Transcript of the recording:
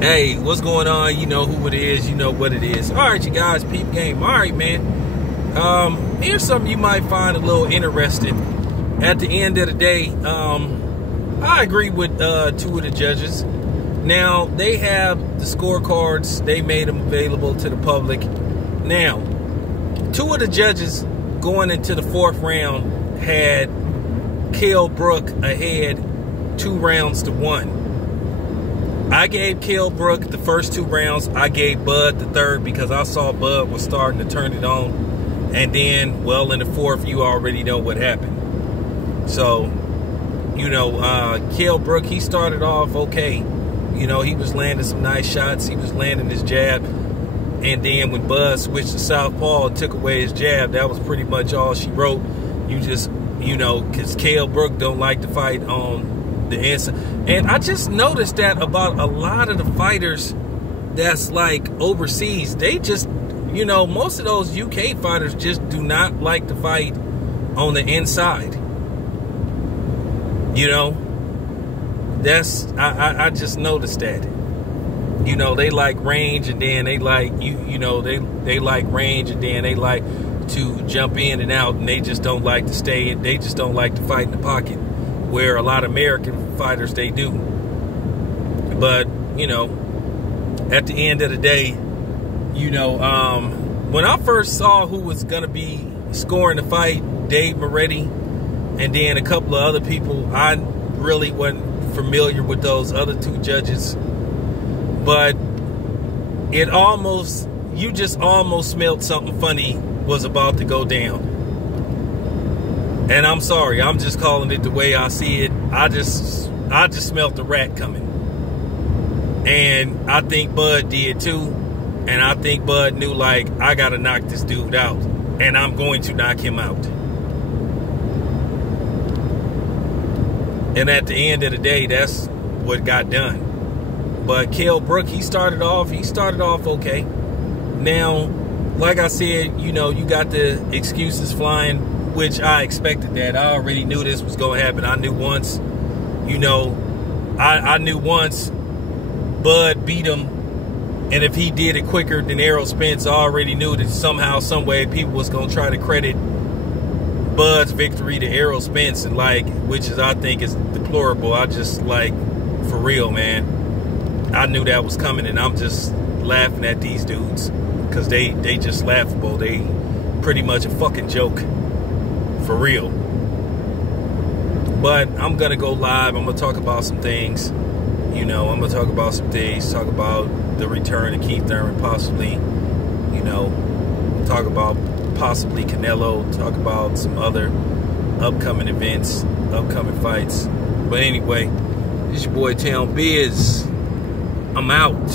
Hey, what's going on? You know who it is, you know what it is. All right, you guys, peep game. All right, man. Here's something you might find a little interesting. At the end of the day, I agree with two of the judges. Now, they have the scorecards. They made them available to the public. Now, two of the judges going into the fourth round had Kell Brook ahead 2-1. I gave Kell Brook the first 2 rounds. I gave Bud the third because I saw Bud was starting to turn it on. And then, well, in the fourth, you already know what happened. So, you know, Kell Brook, he started off okay. You know, he was landing some nice shots. He was landing his jab. And then when Bud switched to southpaw and took away his jab, that was pretty much all she wrote. You just, you know, because Kell Brook don't like to fight on the inside. And I just noticed that about a lot of the fighters that's like overseas. They just, you know, most of those UK fighters just do not like to fight on the inside. You know, that's, I just noticed that. You know, they like range, and then they like, you know, they like range, and then they like to jump in and out, and they just don't like to stay, they just don't like to fight in the pocket, where a lot of American fighters, they do. But, you know, at the end of the day, you know, when I first saw who was going to be scoring the fight, Dave Moretti, and then a couple of other people, I really wasn't familiar with those other 2 judges. But it almost, you just almost smelled something funny was about to go down. And I'm sorry, I'm just calling it the way I see it. I just smelled the rat coming. And I think Bud did too. And I think Bud knew, like, I gotta knock this dude out. And I'm going to knock him out. And at the end of the day, that's what got done. But Kell Brook, he started off okay. Now, like I said, you know, you got the excuses flying, which I expected that. I already knew this was going to happen. I knew once, you know, I knew once Bud beat him, and if he did it quicker than Errol Spence, I already knew that somehow, some way, people was going to try to credit Bud's victory to Errol Spence, and like, which is, I think, is deplorable. I just, like, for real, man, I knew that was coming, and I'm just laughing at these dudes because they just laughable. They pretty much a fucking joke. For real. But I'm going to go live. I'm going to talk about some things. You know, I'm going to talk about some things. Talk about the return of Keith Thurman, possibly. You know, talk about possibly Canelo. Talk about some other upcoming events, upcoming fights. But anyway, it's your boy Town Biz. I'm out.